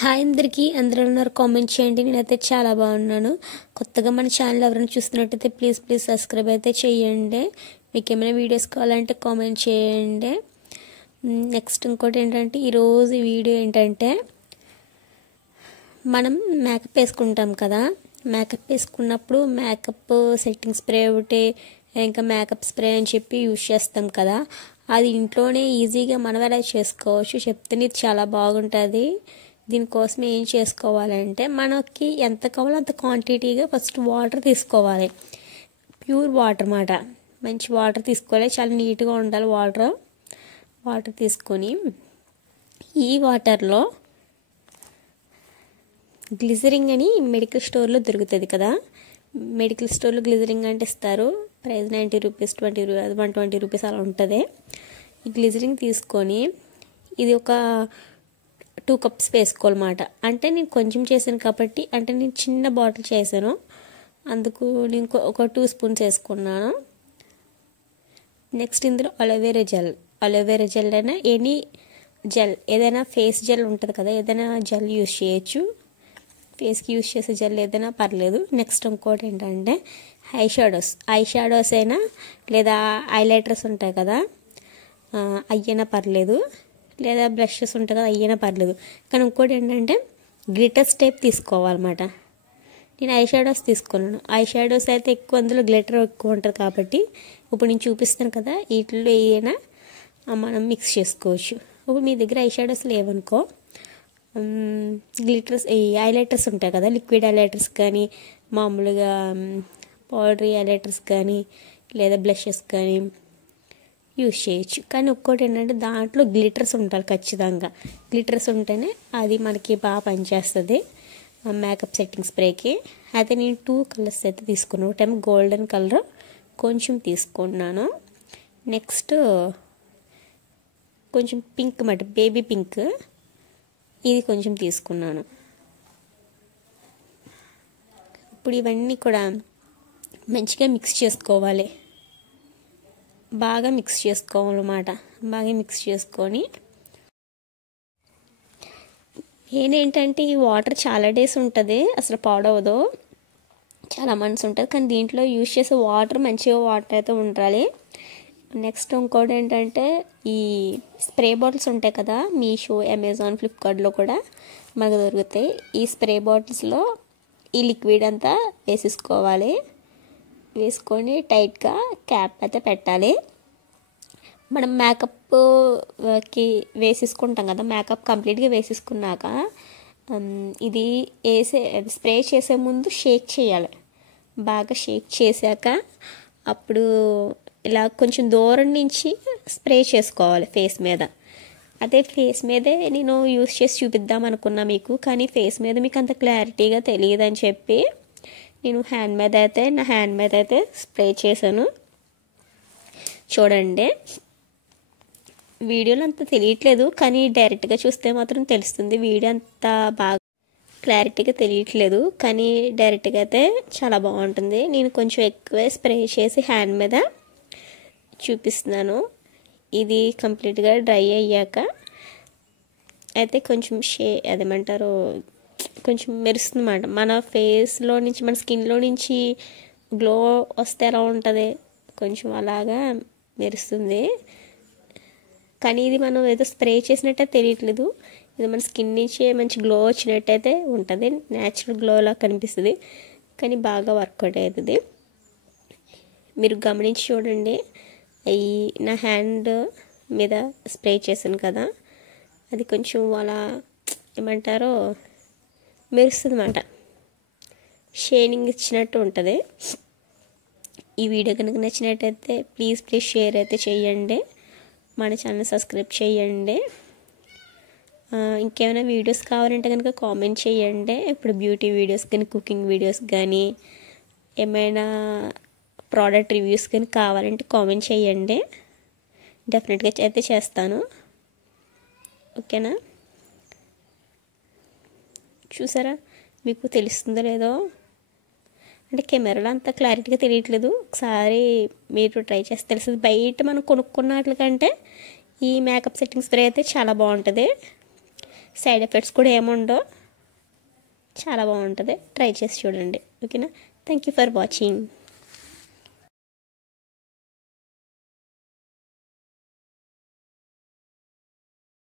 Hi అందరికీ అందరూ ఉన్నారు కామెంట్ చేయండి. నేనైతే చాలా బాగున్నాను. కొత్తగా మన ఛానల్ ఎవరైనా చూస్తున్నట్టయితే ప్లీజ్ సబ్స్క్రైబ్ అయితే చేయండి. మీకు ఏమైనా వీడియోస్ కావాలంటే కామెంట్ చేయండి. నెక్స్ట్ ఇంకోటి ఏంటంటే ఈరోజు ఈ వీడియో ఏంటంటే మనం మేకప్ వేసుకుంటాం కదా, మేకప్ వేసుకున్నప్పుడు మేకప్ సెట్టింగ్ స్ప్రే ఒకటి ఇంకా మేకప్ స్ప్రే అని చెప్పి యూజ్ చేస్తాం కదా, అది ఇంట్లోనే ఈజీగా మనం ఎలా చేసుకోవచ్చు చెప్తే ఇది చాలా బాగుంటుంది. దీనికోసం ఏం చేసుకోవాలంటే మనకి ఎంత కావాలో అంత క్వాంటిటీగా ఫస్ట్ వాటర్ తీసుకోవాలి. ప్యూర్ వాటర్ అన్నమాట. మంచి వాటర్ తీసుకోవాలి, చాలా నీట్గా ఉండాలి వాటర్ తీసుకొని ఈ వాటర్లో గ్లిజరింగ్ అని మెడికల్ స్టోర్లో దొరుకుతుంది కదా, మెడికల్ స్టోర్లో గ్లిజరింగ్ అంటే ఇస్తారు. ప్రైస్ 90 రూపీస్ 120 రూపీస్ అలా ఉంటుంది. ఈ గ్లిజరింగ్ తీసుకొని ఇది ఒక 2 కప్స్ వేసుకోవాలన్నమాట. అంటే నేను కొంచెం చేశాను కాబట్టి, అంటే నేను చిన్న బాటిల్ చేశాను అందుకు నేను ఒక 2 స్పూన్స్ వేసుకున్నాను. నెక్స్ట్ ఇందులో అలోవెరా జెల్ అయినా ఎనీ జెల్, ఏదైనా ఫేస్ జెల్ ఉంటుంది కదా, ఏదైనా జెల్ యూజ్ చేయొచ్చు. ఫేస్కి యూజ్ చేసే జెల్ ఏదైనా పర్లేదు. నెక్స్ట్ ఇంకోటి ఏంటంటే ఐ షాడోస్ అయినా లేదా హైలైటర్స్ ఉంటాయి కదా అయ్యైనా పర్లేదు, లేదా బ్రషెస్ ఉంటాయి కదా అయ్యైనా పర్లేదు. కానీ ఇంకోటి ఏంటంటే గ్లిటర్స్ టైప్ తీసుకోవాలన్నమాట. నేను ఐ షాడోస్ తీసుకున్నాను. ఐ షాడోస్ అయితే ఎక్కువ అందులో గ్లిటర్ ఎక్కువ ఉంటుంది కాబట్టి ఇప్పుడు నేను చూపిస్తాను కదా, వీటిలో ఏదైనా మనం మిక్స్ చేసుకోవచ్చు. ఇప్పుడు మీ దగ్గర ఐ షాడోస్ లేవనుకో, గ్లిటర్స్ ఈ హైలైటర్స్ ఉంటాయి కదా, లిక్విడ్ హైలైటర్స్ కానీ మామూలుగా పౌడరీ హైలైటర్స్ కానీ లేదా బ్లషెస్ కానీ యూజ్ చేయొచ్చు. కానీ ఒక్కోటి ఏంటంటే దాంట్లో గ్లిటర్స్ ఉంటాయి ఖచ్చితంగా. గ్లిటర్స్ ఉంటేనే అది మనకి బాగా పనిచేస్తుంది మేకప్ సెట్టింగ్ స్ప్రేకి. అయితే నేను 2 కలర్స్ అయితే తీసుకున్నాను. ఒకటేమో గోల్డెన్ కలర్ కొంచెం తీసుకున్నాను. నెక్స్ట్ కొంచెం పింక్ మాట, బేబీ పింక్, ఇది కొంచెం తీసుకున్నాను. ఇప్పుడు ఇవన్నీ కూడా మంచిగా మిక్స్ చేసుకోవాలి, బాగా మిక్స్ చేసుకోవాలన్నమాట. బాగా మిక్స్ చేసుకొని ఏంటంటే ఈ వాటర్ చాలా డేస్ ఉంటుంది, అసలు పాడవదు, చాలా మంత్స్ ఉంటుంది. కానీ దీంట్లో యూజ్ చేసే వాటర్ మంచిగా వాటర్ అయితే ఉండాలి. నెక్స్ట్ ఇంకోటి ఏంటంటే ఈ స్ప్రే బాటిల్స్ ఉంటాయి కదా, మీషో, అమెజాన్, ఫ్లిప్కార్ట్లో కూడా మనకు దొరుకుతాయి. ఈ స్ప్రే బాటిల్స్లో ఈ లిక్విడ్ అంతా వేసేసుకోవాలి. వేసుకొని టైట్గా క్యాప్ అయితే పెట్టాలి. మనం మేకప్కి వేసేసుకుంటాం కదా, మేకప్ కంప్లీట్గా వేసేసుకున్నాక ఇది స్ప్రే చేసే ముందు షేక్ చేయాలి. బాగా షేక్ చేశాక అప్పుడు ఇలా కొంచెం దూరం నుంచి స్ప్రే చేసుకోవాలి ఫేస్ మీద. అదే ఫేస్ మీదే నేను యూస్ చేసి చూపిద్దాం అనుకున్నా మీకు, కానీ ఫేస్ మీద మీకు అంత క్లారిటీగా తెలియదని చెప్పి నేను నా హ్యాండ్ మీద అయితే స్ప్రే చేశాను. చూడండి, వీడియోలో అంత తెలియట్లేదు కానీ డైరెక్ట్గా చూస్తే మాత్రం తెలుస్తుంది. వీడియో అంత బాగా క్లారిటీగా తెలియట్లేదు కానీ డైరెక్ట్గా అయితే చాలా బాగుంటుంది. నేను కొంచెం ఎక్కువే స్ప్రే చేసి హ్యాండ్ మీద చూపిస్తున్నాను. ఇది కంప్లీట్గా డ్రై అయ్యాక అయితే కొంచెం అదేమంటారు, కొంచెం మెరుస్తుంది అన్నమాట. మన ఫేస్లో నుంచి, మన స్కిన్లో నుంచి గ్లో వస్తే ఎలా ఉంటుంది, కొంచెం అలాగా మెరుస్తుంది. కానీ ఇది మనం ఏదో స్ప్రే చేసినట్టే తెలియట్లేదు, ఇది మన స్కిన్ నుంచి మంచి గ్లో వచ్చినట్టయితే ఉంటుంది, న్యాచురల్ గ్లోలా కనిపిస్తుంది. కానీ బాగా వర్కౌట్ అవుతుంది. మీరు గమనించి చూడండి, నా హ్యాండ్ మీద స్ప్రే చేశాను కదా, అది కొంచెం అలా ఏమంటారో మెరుస్తుంది అన్నమాట, షైనింగ్ ఇచ్చినట్టు ఉంటుంది. ఈ వీడియో కనుక నచ్చినట్టయితే ప్లీజ్ షేర్ అయితే చేయండి, మన ఛానల్ సబ్స్క్రైబ్ చేయండి. ఇంకేమైనా వీడియోస్ కావాలంటే కనుక కామెంట్ చేయండి. ఇప్పుడు బ్యూటీ వీడియోస్ కానీ, కుకింగ్ వీడియోస్ కానీ, ఏమైనా ప్రోడక్ట్ రివ్యూస్ కానీ కావాలంటే కామెంట్ చేయండి, డెఫినెట్గా అయితే చేస్తాను. ఓకేనా? చూసారా, మీకు తెలుస్తుందో లేదో, అంటే కెమెరాలో అంత క్లారిటీగా తెలియట్లేదు, ఒకసారి మీరు ట్రై చేస్తే తెలుస్తుంది. బయట మనం కొనుక్కున్న వాటికంటే ఈ మేకప్ సెట్టింగ్ స్ప్రే అయితే చాలా బాగుంటుంది. సైడ్ ఎఫెక్ట్స్ కూడా ఏముండవు, చాలా బాగుంటుంది. ట్రై చేసి చూడండి. ఓకేనా? Thank you for watching.